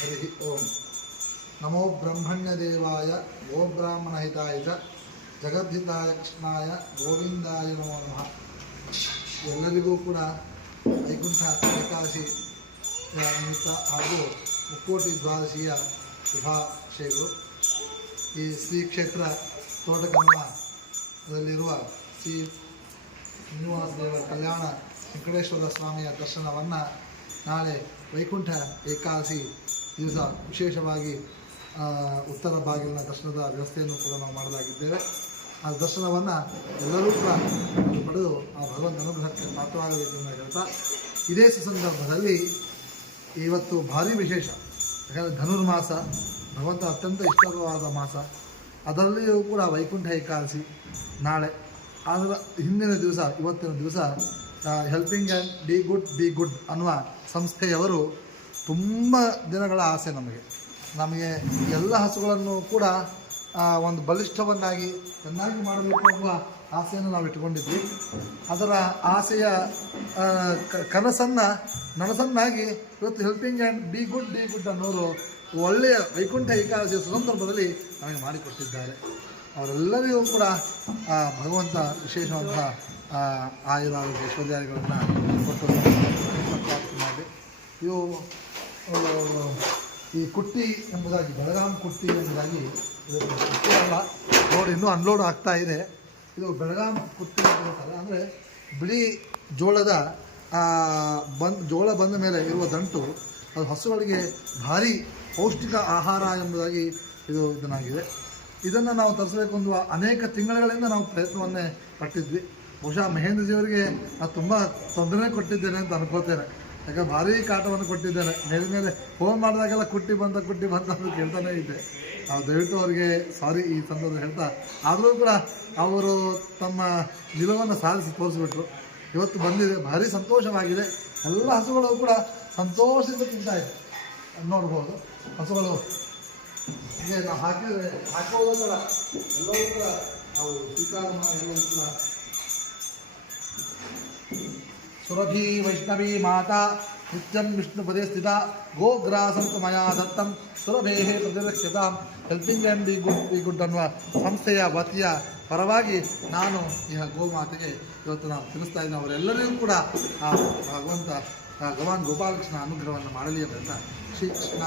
ಹರಿ ಓಂ. ನಮೋ ಬ್ರಹ್ಮಣ್ಯದೇವಾಯ ಗೋಬ್ರಾಹ್ಮಣಹಿತಾಯ ಚ ಜಗದ್ಹಿತಾಯ ಕೃಷ್ಣಾಯ ಗೋವಿಂದಾಯ ನಮೋ ನಮಃ. ಎಲ್ಲರಿಗೂ ಕೂಡ ವೈಕುಂಠ ಏಕಾದಶಿ ನಿಮಿತ್ತ ಹಾಗೂ ಮುಕ್ಕೋಟಿ ದ್ವಾದಶಿಯ ಶುಭಾಶಯಗಳು. ಈ ಶ್ರೀ ಕ್ಷೇತ್ರ ತೋಟಕಮ್ಮದಲ್ಲಿರುವ ಶ್ರೀ ಶ್ರೀನಿವಾಸ ದೇವರ ಕಲ್ಯಾಣ ವೆಂಕಟೇಶ್ವರ ಸ್ವಾಮಿಯ ದರ್ಶನವನ್ನು ನಾಳೆ ವೈಕುಂಠ ಏಕಾದಶಿ ದಿವಸ ವಿಶೇಷವಾಗಿ ಉತ್ತರ ಬಾಗಿಲಿನ ದರ್ಶನದ ವ್ಯವಸ್ಥೆಯನ್ನು ಕೂಡ ನಾವು ಮಾಡಲಾಗಿದ್ದೇವೆ. ಆ ದರ್ಶನವನ್ನು ಎಲ್ಲರೂ ಕೂಡ ಪಡೆದು ಆ ಭಗವಂತ ಅನುಗ್ರಹಕ್ಕೆ ಪಾತ್ರವಾಗಬೇಕು ಅಂತ ಹೇಳ್ತಾ, ಇದೇ ಸಂದರ್ಭದಲ್ಲಿ ಇವತ್ತು ಭಾರಿ ವಿಶೇಷ. ಯಾಕಂದರೆ ಧನುರ್ಮಾಸ ಭಗವಂತ ಅತ್ಯಂತ ಇಷ್ಟವಾದ ಮಾಸ. ಅದರಲ್ಲಿಯೂ ಕೂಡ ವೈಕುಂಠ ಏಕಾದಶಿ ನಾಳೆ. ಅದರ ಹಿಂದಿನ ದಿವಸ ಇವತ್ತಿನ ದಿವಸ ಹೆಲ್ಪಿಂಗ್ ಆ್ಯಂಡ್ ಬಿ ಗುಡ್ ಅನ್ನುವ ಸಂಸ್ಥೆಯವರು ತುಂಬ ದಿನಗಳ ಆಸೆ ನಮಗೆ ಎಲ್ಲ ಹಸುಗಳನ್ನು ಕೂಡ ಒಂದು ಬಲಿಷ್ಠವನ್ನಾಗಿ ಚೆನ್ನಾಗಿ ಮಾಡಬೇಕು ಅನ್ನುವ ಆಸೆಯನ್ನು ನಾವು ಇಟ್ಟುಕೊಂಡಿದ್ವಿ. ಅದರ ಆಸೆಯ ನನಸನ್ನಾಗಿ ಇವತ್ತು ಹೆಲ್ಪಿಂಗ್ ಆ್ಯಂಡ್ ಬಿ ಗುಡ್ ಅನ್ನೋರು ಒಳ್ಳೆಯ ವೈಕುಂಠ ಏಕಾದಶಿಯ ಸಂದರ್ಭದಲ್ಲಿ ನಮಗೆ ಮಾಡಿಕೊಟ್ಟಿದ್ದಾರೆ. ಅವರೆಲ್ಲರಿಗೂ ಕೂಡ ಭಗವಂತ ವಿಶೇಷವಾದ ಆಯುರಾರೋಗ್ಯ ಐಶ್ವರ್ಯಾದಿಗಳನ್ನು ಕೊಟ್ಟು ಮಾಡಿ. ಇವು ಈ ಕುಟ್ಟಿ ಎಂಬುದಾಗಿ ಬೆಳಗಾಂ ಕುಟ್ಟಿ ಎಂಬುದಾಗಿ ಕುಟ್ಟಿ ಅಲ್ಲ, ರೋಡ್ ಇನ್ನೂ ಅನ್ಲೋಡ್ ಆಗ್ತಾ ಇದೆ. ಇದು ಬೆಳಗಾಂ ಕುಟ್ಟಿ ಅಂತ ಹೇಳ್ತಾರೆ. ಅಂದರೆ ಬಿಳಿ ಜೋಳದ ಜೋಳ ಬಂದ ಮೇಲೆ ಇರುವ ದಂಟು ಅದು ಹಸುಗಳಿಗೆ ಭಾರಿ ಪೌಷ್ಟಿಕ ಆಹಾರ ಎಂಬುದಾಗಿ ಇದನ್ನಾಗಿದೆ. ಇದನ್ನು ನಾವು ತರಿಸಬೇಕು ಒಂದು ಅನೇಕ ತಿಂಗಳುಗಳಿಂದ ನಾವು ಪ್ರಯತ್ನವನ್ನೇ ಪಟ್ಟಿದ್ವಿ. ಬಹುಶಃ ಮಹೇಂದ್ರಜಿಯವರಿಗೆ ನಾನು ತುಂಬ ತೊಂದರೆ ಕೊಟ್ಟಿದ್ದೇನೆ ಅಂತ ಅನ್ಕೋತೇನೆ. ಯಾಕಂದರೆ ಭಾರೀ ಕಾಟವನ್ನು ಕೊಟ್ಟಿದ್ದೇನೆ. ಮೇಲೆ ಫೋನ್ ಮಾಡಿದಾಗೆಲ್ಲ ಕುಟ್ಟಿ ಬಂತ ಅಂತ ಕೇಳ್ತಾನೆ ಇದ್ದೆ. ನಾವು ದಯವಿಟ್ಟು ಅವರಿಗೆ ಸಾರಿ ಈ ಸಂದರ್ಭ ಹೇಳ್ತಾ, ಆದರೂ ಕೂಡ ಅವರು ತಮ್ಮ ನಿಲುವನ್ನು ಸಾಧಿಸಿ ತೋರಿಸ್ಬಿಟ್ರು. ಇವತ್ತು ಬಂದಿದೆ, ಭಾರಿ ಸಂತೋಷವಾಗಿದೆ. ಎಲ್ಲ ಹಸುಗಳು ಕೂಡ ಸಂತೋಷದಿಂದ ತಿಂತಾಯಿದೆ. ನೋಡ್ಬೋದು ಹಸುಗಳು ಹೀಗೆ ನಾವು ಹಾಕೋದಲ್ಲ ಎಲ್ಲವೂ ಕೂಡ ನಾವು ಸ್ವೀಕಾರ ಎಲ್ಲವೂ ಕೂಡ. ಸುರಭಿ ವೈಷ್ಣವಿ ಮಾತಾ ನಿತ್ಯಂ ವಿಷ್ಣುಪದೇ ಸ್ಥಿತ ಗೋಗ್ರಾಸಂತು ಮಯಾ ದತ್ತಂ ಸುರಭೇಹೇ ಪ್ರತಿರಕ್ಷಿತಾಂ. ಹೆಲ್ಪಿಂಗ್ ಆ್ಯಂಡ್ ಬಿ ಗುಡ್ ಅನ್ನುವ ಸಂಸ್ಥೆಯ ವತಿಯ ಪರವಾಗಿ ನಾನು ಈ ಗೋಮಾತೆಗೆ ಇವತ್ತು ನಾವು ತಿಳಿಸ್ತಾ ಇದ್ದೀನಿ. ಅವರೆಲ್ಲರಿಗೂ ಕೂಡ ಆ ಭಗವಂತ ಭಗವಾನ್ ಗೋಪಾಲಕೃಷ್ಣ ಅನುಗ್ರಹವನ್ನು ಮಾಡಲಿ ಅಂತ ಶ್ರೀ ಕೃಷ್ಣ.